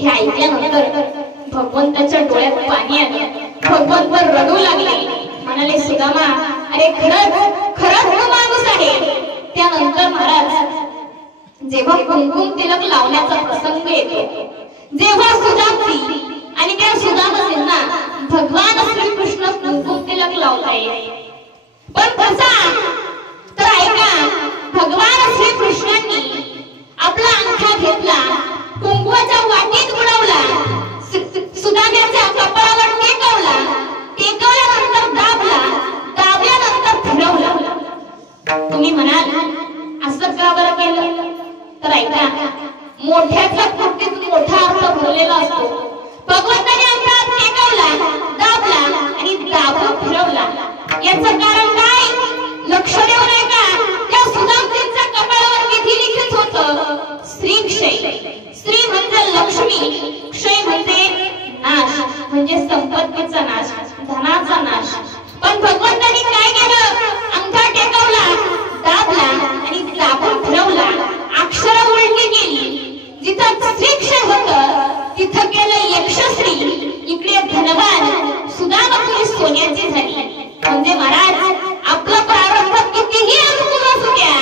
हे ऐकल्यानंतर भगवंताच्या डोळ्यात पाणी आलं. भगवंत रडू लागले. म्हणाले, सुदामा, अरे खरंच खरंच तो माणूस आहे. त्यानंतर महाराज जेव्हा कुंकुम तिलक लावण्याचा प्रसंग येतो, जेव्हा सुदामजी आणि त्या सुदामाजींना भगवान श्रीकृष्ण कुंकुम तिलक लावताय, पण कसा तर ऐका, भगवान श्रीकृष्णांनी आपला अंगठा घेतला, कुंकवाच्या वाटीत बुडवला, सुदाम्याच्या कपाळावर टेकवला, टेकवल्यानंतर दाबला, दाबल्यानंतर फिरवला. तुम्ही म्हणाल असं का बरं केलं? तर ऐका, मोठ्याच्या कृतीत मोठा अर्थ भरलेला असतो. भगवंताने अंगठा टेकवला, दाबला आणि दाबून फिरवला. याचं कारण काय? लक्ष देऊ नये का? त्या सुदामजींच्या कपाळावर विधी लिखित होतं, श्री क्षय. श्री म्हणजे लक्ष्मी, क्षय म्हणजे नाश, म्हणजे संपत्तीचा नाश, धनाचा नाश. पण भगवंतानी काय केलं? अंगठा टेकवला, दाबला आणि दाबून फिरवला. अक्षर उलटी केली. जिथं श्री क्षय होतं तिथं केलं यक्षश्री. इकडे धनवान सुदामापुरी सोन्याची झाली. म्हणजे महाराज, आपलं प्रारंभ कितीही अनुकूल असू द्या,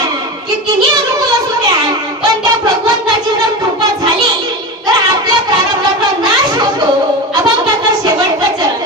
कितीही अनुकूल असू द्या, पण त्या भगवंताची जर कृपा झाली तर आपल्या प्रारंभाचा नाश होतो. अभंगाचा शेवटचा चरण.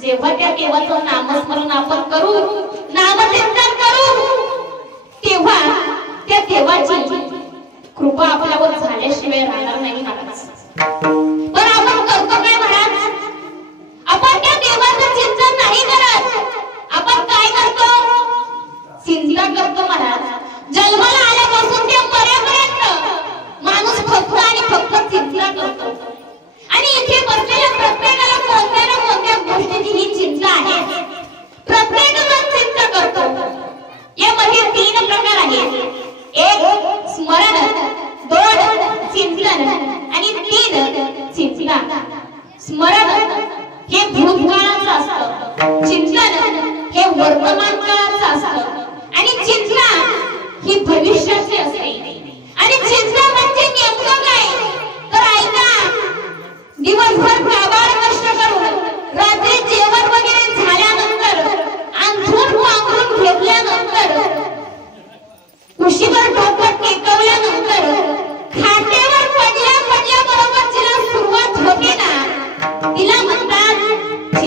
जेव्हा त्या देवाचं नामस्मरण आपण करू, नामचिंतन करू, तेव्हा त्या देवाची कृपा आपल्यावर झाल्याशिवाय राहणार नाही महाराज. पण आपण करतो काय महाराज? आपण त्या देवाचं चिंतन नाही करत. आपण काय करतो? चिंता करतो महाराज. जन्माला आल्यापासून ते मरेपर्यंत माणूस फक्त आणि फक्त चिंता करतो. आणि इथे बसलेल्या प्रत्येकाला कोणत्या ना कोणत्या गोष्टीची ही चिंता आहे. प्रत्येक जण चिंता करतो. या मध्ये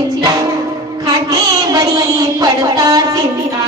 चिंता खाटे बरी पडता चिंता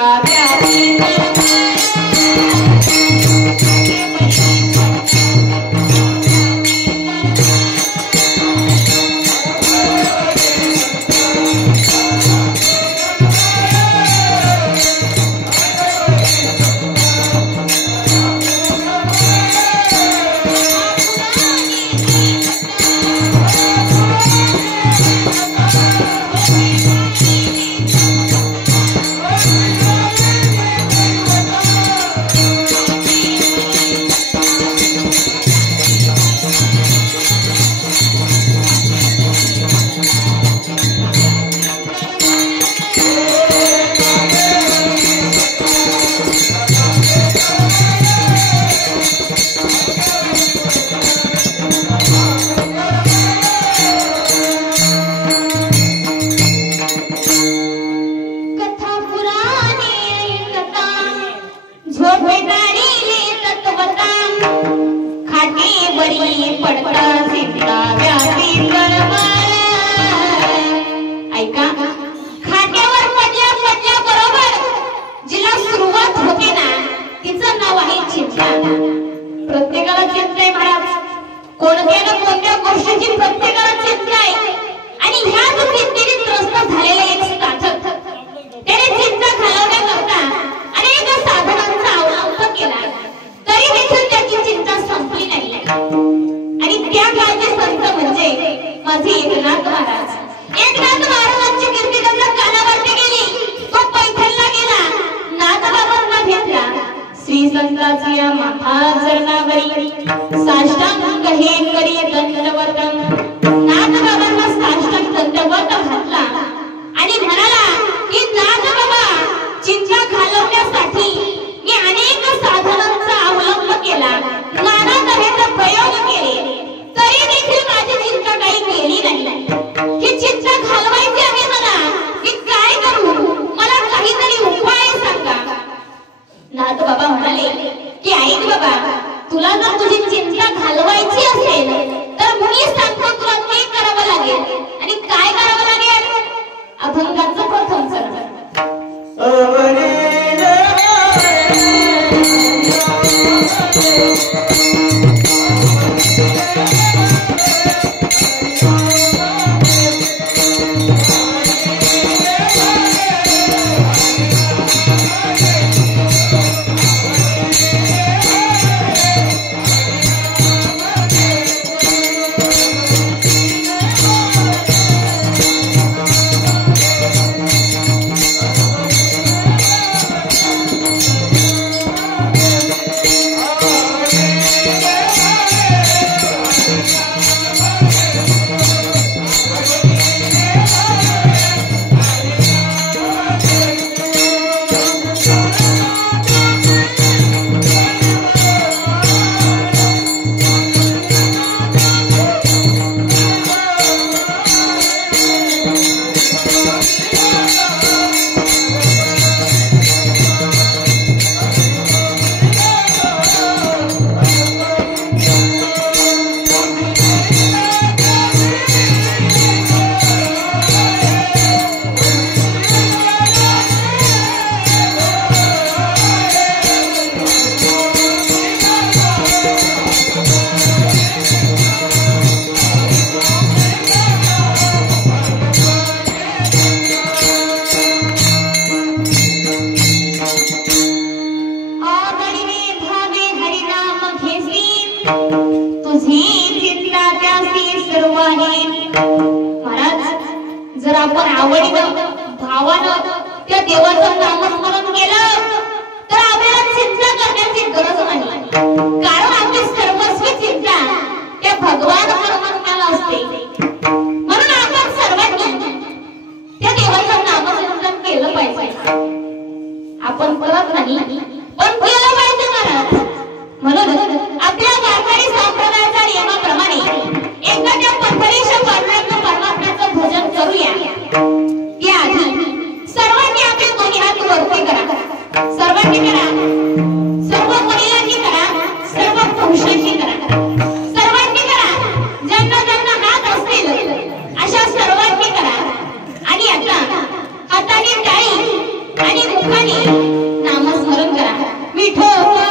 ठिकाणी नामस्मरण करा. विठोबा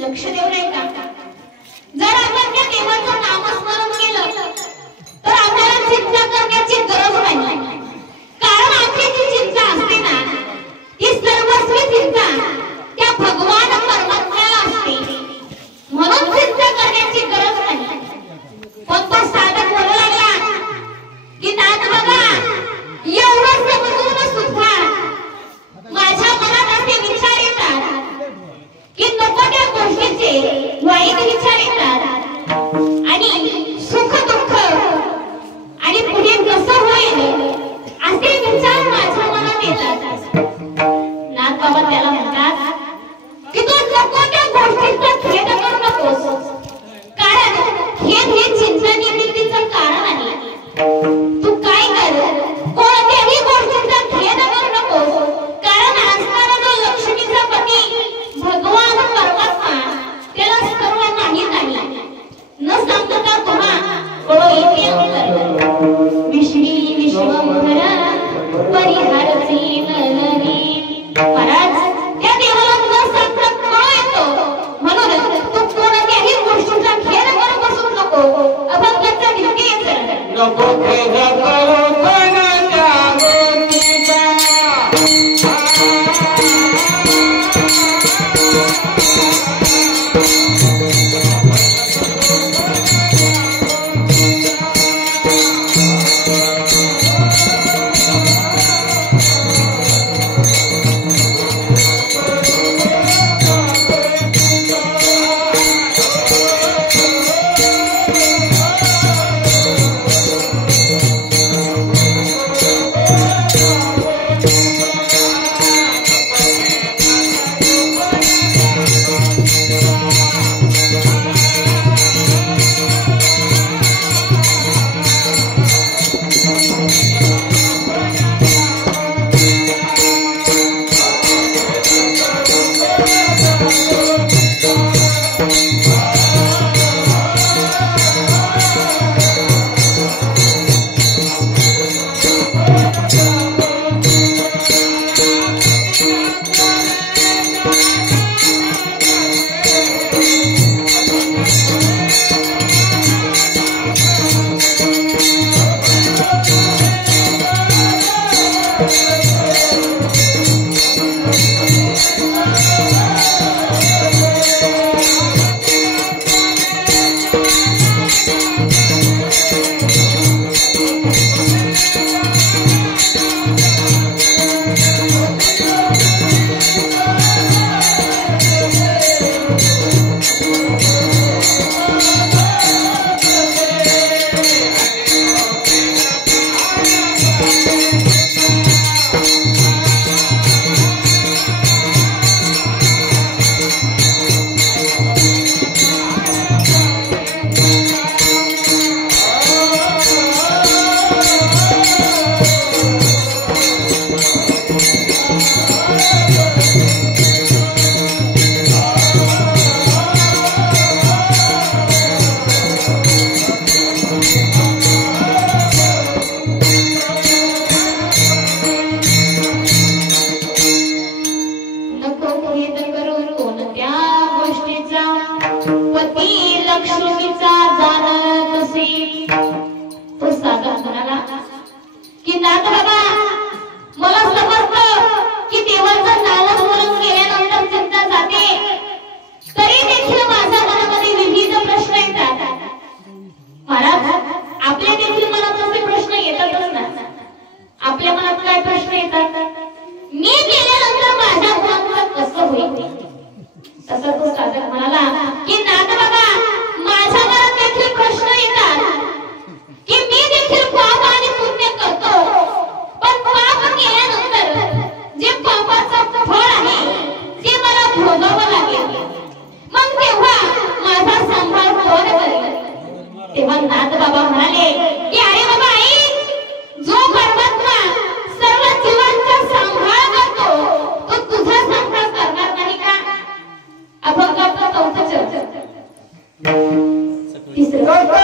लक्ष देऊ नाही का? जर आपण त्या देवाचं नामस्मरण केलं तर आपल्याला चिंता करण्याची गरज नाही. की नाथ बाबा मला समजतं की देवाचं नाव बोलून गेल्यानंतर चिंता जाते, तरी देखील माझ्या मनामध्ये विविध प्रश्न येतात. महाराज आपल्या देखील मनात असे प्रश्न येतातच ना. आपल्या मनात काय प्रश्न येतात? मी गेल्यानंतर माझ्या मुलाचं कसं होईल? तसा तो साधक म्हणाला की नाथ बाबा माझ्या मनात देखील प्रश्न येतात की मी देखील पाप आणि पुण्य करतो, पण पाप केल्यानंतर जे पापाचं फळ आहे ते मला भोगावं लागेल. मग तेव्हा माझा सांभाळ कोण करेल? तेव्हा नाथ बाबा म्हणाले की अरे बाबा आई, जो परमात्मा सर्व जीवांचा सांभाळ करतो तो तुझा सांभाळ करणार नाही का? अभंग आपलं चौथं चर्चा. तिसरं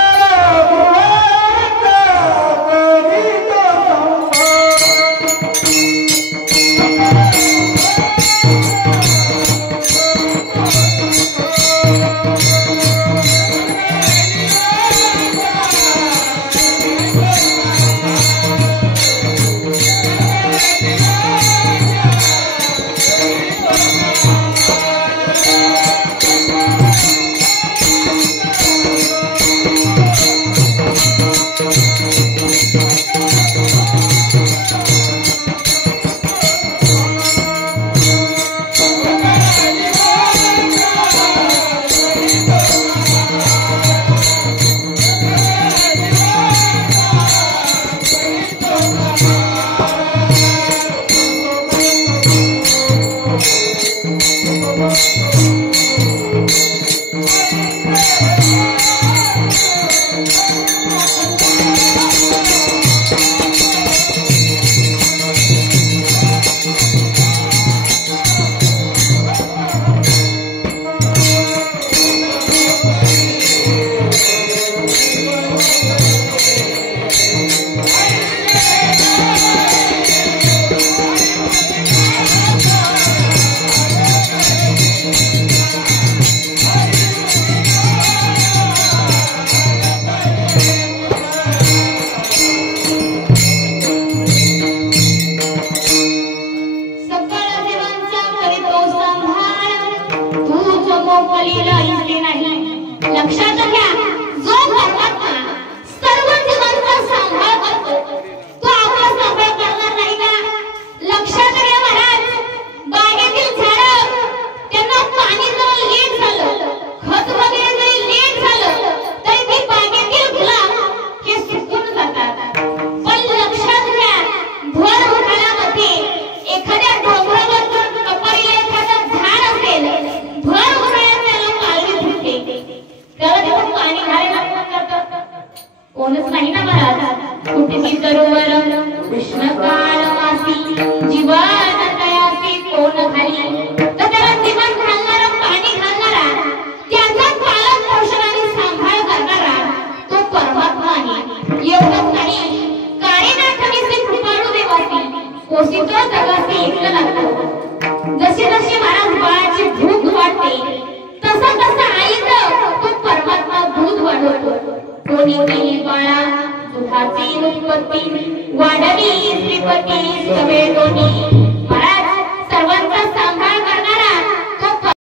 कोणच नाही ना महाराज. कुठे सरोवर कृष्णकाळवासी जीवन तयासी कोण घाली, तर त्याला जीवन घालणारा, पाणी घालणारा, त्याचा पालन पोषण आणि सांभाळ करणारा तो परमात्मा आहे. एवढंच नाही, काळीनाथाने कृपाळू देवासी कोसितो जगासी इतकं लागतं. जशी जशी महाराज बाळाची भूक वाढते तसा तसा आईचं तो परमात्मा दूध वाढवतो. कोणी केली बाळा दुधाची उत्पत्ती, वाढवी